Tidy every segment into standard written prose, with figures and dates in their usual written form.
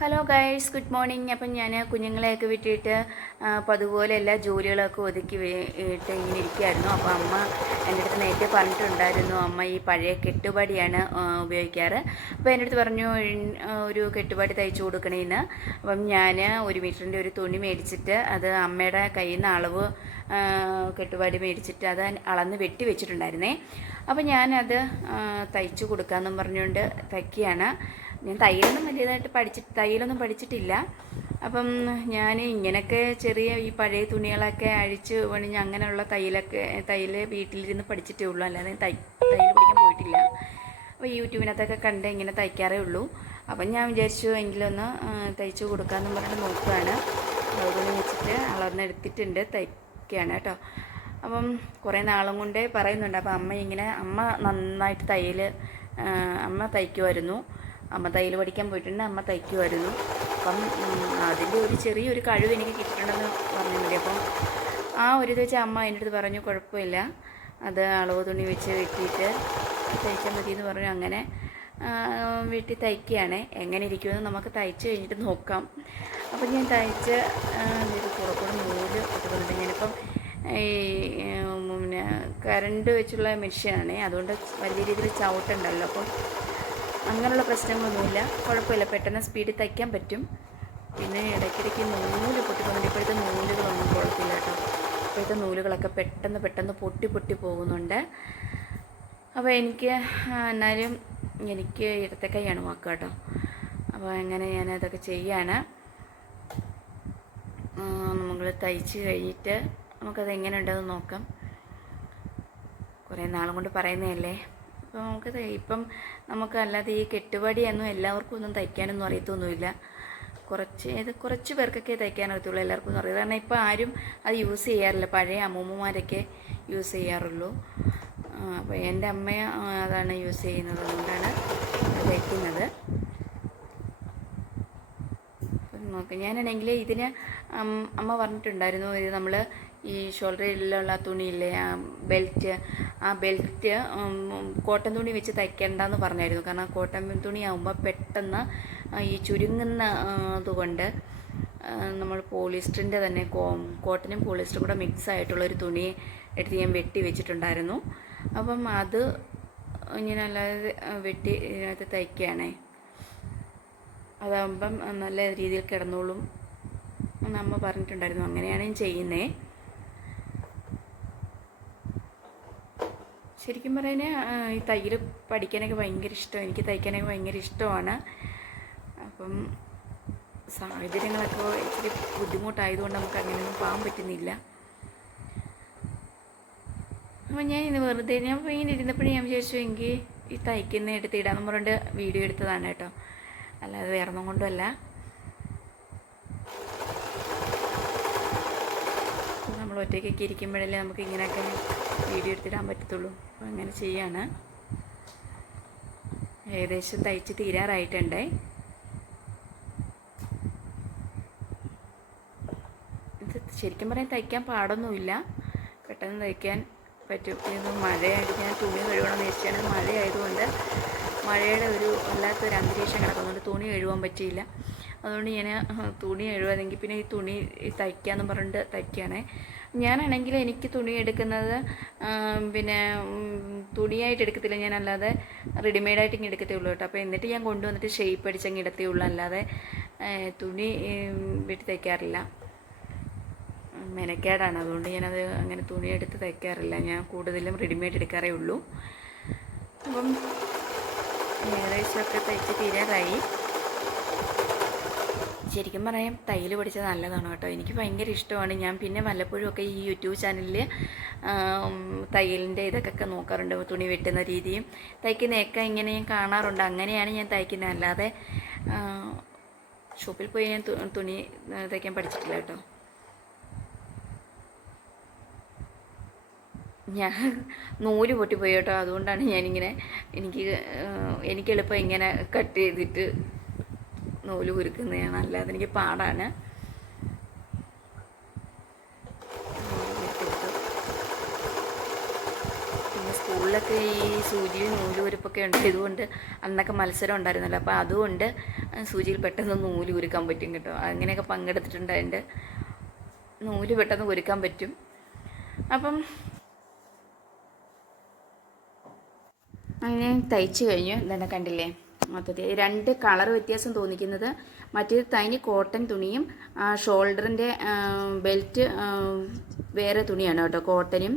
Hello guys, good morning. അപ്പം ഞാൻ കുഞ്ഞുങ്ങളെയൊക്കെ വിട്ടിട്ട് അതുപോലെ എല്ലാ ജോലികളൊക്കെ ഒതുക്കി ഇട്ട് ഇങ്ങനെ ഇരിക്കുമായിരുന്നു. അപ്പോൾ അമ്മ എൻ്റെ അടുത്ത് നേരത്തെ പറഞ്ഞിട്ടുണ്ടായിരുന്നു, അമ്മ ഈ പഴയ കെട്ടുപാടിയാണ് ഉപയോഗിക്കാറ്. അപ്പോൾ എൻ്റെ അടുത്ത് പറഞ്ഞു ഒരു കെട്ടുപാടി തയ്ച്ചു കൊടുക്കണേന്ന്. അപ്പം ഞാൻ 1 മീറ്ററിൻ്റെ ഒരു തുണി മേടിച്ചിട്ട് അത് അമ്മയുടെ കയ്യിൽ നിന്ന് അളവ് കെട്ടുപാടി മേടിച്ചിട്ട് അത് അളന്ന് വെട്ടി വെച്ചിട്ടുണ്ടായിരുന്നേ. അപ്പോൾ ഞാനത് തയ്ച്ചു കൊടുക്കാമെന്നും പറഞ്ഞുകൊണ്ട് തയ്ക്കുകയാണ്. ഞാൻ തയ്യലൊന്നും പഠിച്ചിട്ടില്ല. അപ്പം ഞാൻ ഇങ്ങനെയൊക്കെ ചെറിയ ഈ പഴയ തുണികളൊക്കെ അഴിച്ച് പണിഞ്ഞ് അങ്ങനെയുള്ള തയ്യൽ വീട്ടിലിരുന്ന് പഠിച്ചിട്ടേ ഉള്ളൂ, അല്ലാതെ തയ്യൽ പഠിക്കാൻ പോയിട്ടില്ല. അപ്പോൾ യൂട്യൂബിനകത്തൊക്കെ കണ്ട് ഇങ്ങനെ തയ്ക്കാറേ ഉള്ളൂ. അപ്പം ഞാൻ വിചാരിച്ചു എങ്കിലൊന്ന് തയ്ച്ചു കൊടുക്കാമെന്നും പറഞ്ഞിട്ട് നോക്കുകയാണ്. അതുകൊണ്ട് വെച്ചിട്ട് അളന്നെടുത്തിട്ടുണ്ട്, തയ്ക്കുകയാണ് കേട്ടോ. അപ്പം കുറേ നാളും കൊണ്ടേ പറയുന്നുണ്ട്. അപ്പം അമ്മ നന്നായിട്ട് അമ്മ തയ്ക്കുമായിരുന്നു. അമ്മ തയ്യൽ പഠിക്കാൻ പോയിട്ടുണ്ട്, അമ്മ തയ്ക്കുമായിരുന്നു. അപ്പം അതിൻ്റെ ഒരു ചെറിയൊരു കഴിവ് എനിക്ക് കിട്ടണമെന്ന് പറഞ്ഞാൽ മതി. അപ്പം ആ ഒരു ഇത് വെച്ചാൽ അമ്മ എൻ്റെ അടുത്ത് പറഞ്ഞു, കുഴപ്പമില്ല, അത് അളവ് തുണി വെച്ച് വെട്ടിയിട്ട് തയ്ച്ചാൽ മതി എന്ന് പറഞ്ഞു. അങ്ങനെ വെട്ടി തയ്ക്കുകയാണ്. എങ്ങനെ ഇരിക്കുമെന്ന് നമുക്ക് തയ്ച്ച് കഴിഞ്ഞിട്ട് നോക്കാം. അപ്പം ഞാൻ തയ്ച്ച് കൂടെ നൂല് ഇട്ടുകൊണ്ട് ഞാനിപ്പം പിന്നെ കറണ്ട് വെച്ചുള്ള മെഷീനാണ്, അതുകൊണ്ട് വലിയ രീതിയിൽ ചവിട്ടുണ്ടല്ലോ. അപ്പം അങ്ങനെയുള്ള പ്രശ്നങ്ങളൊന്നുമില്ല, കുഴപ്പമില്ല, പെട്ടെന്ന് സ്പീഡിൽ തയ്ക്കാൻ പറ്റും. പിന്നെ ഇടയ്ക്കിടയ്ക്ക് നൂല് പൊട്ടിപ്പോകുന്നുണ്ട്. ഇപ്പോഴത്തെ നൂലുകളൊന്നും കുഴപ്പമില്ല കേട്ടോ. ഇപ്പോഴത്തെ നൂലുകളൊക്കെ പെട്ടെന്ന് പൊട്ടി പോകുന്നുണ്ട്. അപ്പോൾ എന്നാലും എനിക്ക് ഇടത്തെ കൈയാണ് വാക്കുക കേട്ടോ. അപ്പോൾ അങ്ങനെ ഞാനതൊക്കെ ചെയ്യാണ്. നമ്മൾ തയ്ച്ച് കഴിഞ്ഞിട്ട് നമുക്കത് എങ്ങനെ ഉണ്ടെന്ന് നോക്കാം. കുറേ നാളും കൊണ്ട് പറയുന്നതല്ലേ. അപ്പോൾ നമുക്ക് അല്ലാതെ ഈ കെട്ടുപാടിയൊന്നും എല്ലാവർക്കും ഒന്നും തയ്ക്കാനൊന്നും അറിയത്തൊന്നുമില്ല. കുറച്ച് പേർക്കൊക്കെ തയ്ക്കാൻ അറിയത്തുള്ളൂ, എല്ലാവർക്കും ഒന്നും അറിയാം. കാരണം ഇപ്പോൾ ആരും അത് യൂസ് ചെയ്യാറില്ല, പഴയ അമ്മൂമ്മമാരൊക്കെ യൂസ് ചെയ്യാറുള്ളൂ. അപ്പോൾ എൻ്റെ അമ്മ അതാണ് യൂസ് ചെയ്യുന്നത്, അതുകൊണ്ടാണ് തയ്ക്കുന്നത്. ഞാനാണെങ്കിൽ ഇതിന് അമ്മ പറഞ്ഞിട്ടുണ്ടായിരുന്നു, ഇത് നമ്മൾ ഈ ഷോൾഡറിലുള്ള തുണിയില്ലേ, ആ ബെൽറ്റ് കോട്ടൺ തുണി വെച്ച് തയ്ക്കേണ്ടെന്ന് പറഞ്ഞായിരുന്നു. കാരണം കോട്ടൺ തുണി ആകുമ്പോൾ പെട്ടെന്ന് ഈ ചുരുങ്ങുന്ന അതുകൊണ്ട് നമ്മൾ പോളിസ്റ്ററിൻ്റെ തന്നെ കോട്ടനും പോളിസ്റ്ററും കൂടെ മിക്സ് ആയിട്ടുള്ളൊരു തുണി എടുത്ത് ഞാൻ വെട്ടി വെച്ചിട്ടുണ്ടായിരുന്നു. അപ്പം അത് ഇങ്ങനെ അല്ലാതെ വെട്ടി ഇതിനകത്ത് തയ്ക്കുകയാണേ. അതാകുമ്പം നല്ല രീതിയിൽ കിടന്നോളും എന്ന് അമ്മ പറഞ്ഞിട്ടുണ്ടായിരുന്നു. അങ്ങനെയാണ് ഞാൻ ചെയ്യുന്നത്. ശരിക്കും പറയുന്നത് ഈ തയ്യൽ പഠിക്കാനൊക്കെ ഭയങ്കര ഇഷ്ടമാണ്, എനിക്ക് തയ്ക്കാനൊക്കെ ഭയങ്കര ഇഷ്ടമാണ്. അപ്പം സാഹചര്യങ്ങളൊക്കെ ഇച്ചിരി ബുദ്ധിമുട്ടായതുകൊണ്ട് നമുക്ക് അങ്ങനെയൊന്നും പോകാൻ പറ്റുന്നില്ല. അപ്പം ഞാൻ ഇങ്ങനെ ഇരുന്നപ്പോഴേ ഞാൻ വിചാരിച്ചു എങ്കിൽ ഈ തയ്ക്കുന്ന എടുത്ത് ഇടാന്ന് പറഞ്ഞിട്ട് വീഡിയോ എടുത്തതാണ് കേട്ടോ, അല്ലാതെ വേറെ ഒന്നും കൊണ്ടുമല്ല. നമ്മൾ ഒറ്റയ്ക്കൊക്കെ ഇരിക്കുമ്പോഴല്ലേ നമുക്ക് ഇങ്ങനെയൊക്കെ വീഡിയോ എടുത്തിടാൻ പറ്റത്തുള്ളൂ. അപ്പോൾ അങ്ങനെ ചെയ്യാണ്. ഏകദേശം തയ്ച്ച് തീരാറായിട്ടുണ്ടേ. ഇത് ശരിക്കും പറയാൻ തയ്ക്കാൻ പാടൊന്നുമില്ല, പെട്ടെന്ന് തയ്ക്കാൻ പറ്റും. ഇത് മഴയായിട്ട് ഞാൻ തുണി കഴുകണമെന്ന് വെച്ചാൽ മഴയായതുകൊണ്ട് മഴയുടെ വല്ലാത്തൊരു അന്തരീക്ഷം കിടക്കുന്നുണ്ട്, തുണി കഴുകാൻ പറ്റിയില്ല. അതുകൊണ്ട് ഞാൻ തുണി കഴുകാതെങ്കിൽ പിന്നെ ഈ തുണി തയ്ക്കാമെന്ന് പറഞ്ഞിട്ട് തയ്ക്കുകയാണേ. ഞാനാണെങ്കിൽ എനിക്ക് തുണി എടുക്കുന്നത് പിന്നെ തുണിയായിട്ട് എടുക്കത്തില്ല, ഞാൻ അല്ലാതെ റെഡിമെയ്ഡായിട്ട് ഇങ്ങനെ എടുക്കത്തേ ഉള്ളൂ കേട്ടോ. അപ്പോൾ എന്നിട്ട് ഞാൻ കൊണ്ടുവന്നിട്ട് ഷേപ്പ് അടിച്ചങ്ങ് ഇടത്തേ ഉള്ളൂ, അല്ലാതെ തുണി വെട്ടി തയ്ക്കാറില്ല, മെനക്കേടാണ്. അതുകൊണ്ട് ഞാനത് അങ്ങനെ തുണിയെടുത്ത് തയ്ക്കാറില്ല, ഞാൻ കൂടുതലും റെഡിമെയ്ഡ് എടുക്കാറേ ഉള്ളൂ. അപ്പം ഏകദേശമൊക്കെ തയ്ച്ച് തീരാറായി. ശരിക്കും പറയാം തയ്യൽ പഠിച്ചത് നല്ലതാണ് കേട്ടോ, എനിക്ക് ഭയങ്കര ഇഷ്ടമാണ്. ഞാൻ പിന്നെ വല്ലപ്പോഴും ഒക്കെ ഈ യൂട്യൂബ് ചാനലിൽ തയ്യലിൻ്റെ ഇതൊക്കെ നോക്കാറുണ്ട്, തുണി വെട്ടുന്ന രീതിയും തയ്ക്കുന്നതൊക്കെ ഇങ്ങനെ ഞാൻ കാണാറുണ്ട്. അങ്ങനെയാണ് ഞാൻ തയ്ക്കുന്നത്, അല്ലാതെ ഷോപ്പിൽ പോയി ഞാൻ തുണി തയ്ക്കാൻ പഠിച്ചിട്ടില്ല കേട്ടോ. ഞാൻ നൂല് പൊട്ടിപ്പോയി കേട്ടോ, അതുകൊണ്ടാണ് ഞാനിങ്ങനെ എനിക്ക് എളുപ്പം ഇങ്ങനെ കട്ട് ചെയ്തിട്ട് നൂല് കുരുക്കുന്നതാണ്, അല്ലാതെ എനിക്ക് പാടാണ്. പിന്നെ സ്കൂളിലൊക്കെ ഈ സൂചിയും നൂലൂരിപ്പൊക്കെ ഉണ്ടായതുകൊണ്ട് അന്നൊക്കെ മത്സരം ഉണ്ടായിരുന്നല്ലോ, അപ്പോൾ അതുകൊണ്ട് സൂചിയിൽ പെട്ടെന്ന് നൂല് ഉരുക്കാൻ പറ്റും കേട്ടോ. അങ്ങനെയൊക്കെ പങ്കെടുത്തിട്ടുണ്ട്. അതിൻ്റെ നൂല് പെട്ടെന്ന് ഉരുക്കാൻ പറ്റും. അപ്പം അങ്ങനെ തയ്ച്ച് കഴിഞ്ഞു. എന്താണ് കണ്ടില്ലേ, മൊത്തത്തിൽ 2 കളർ വ്യത്യാസം തോന്നിക്കുന്നത്. മറ്റേത് തനി കോട്ടൺ തുണിയും ഷോൾഡറിൻ്റെ ബെൽറ്റ് വേറെ തുണിയാണ് കേട്ടോ. കോട്ടനും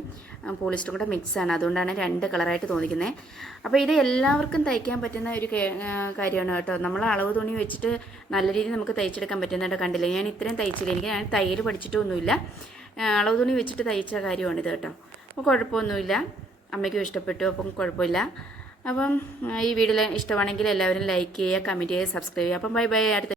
പോളിസ്റ്ററും കൂടെ മിക്സാണ്, അതുകൊണ്ടാണ് 2 കളറായിട്ട് തോന്നിക്കുന്നത്. അപ്പോൾ ഇത് എല്ലാവർക്കും തയ്ക്കാൻ പറ്റുന്ന ഒരു കാര്യമാണ് കേട്ടോ. നമ്മൾ അളവ് തുണി വെച്ചിട്ട് നല്ല രീതിയിൽ നമുക്ക് തയ്ച്ചെടുക്കാൻ പറ്റുന്നുണ്ട്. കണ്ടില്ലേ, ഞാൻ ഇത്രയും തയ്ച്ചില്ല. ഞാൻ തയ്യൽ പഠിച്ചിട്ടൊന്നുമില്ല, അളവ് തുണി വെച്ചിട്ട് തയ്ച്ച കാര്യമാണിത് കേട്ടോ. അപ്പോൾ കുഴപ്പമൊന്നുമില്ല, അമ്മയ്ക്കും ഇഷ്ടപ്പെട്ടു, അപ്പം കുഴപ്പമില്ല. അപ്പം ഈ വീഡിയോ ഇഷ്ടമാണെങ്കിൽ എല്ലാവരും ലൈക്ക് ചെയ്യുക, കമൻറ്റ് ചെയ്യുക, സബ്സ്ക്രൈബ് ചെയ്യുക. അപ്പം ബൈ ബൈ. അടുത്ത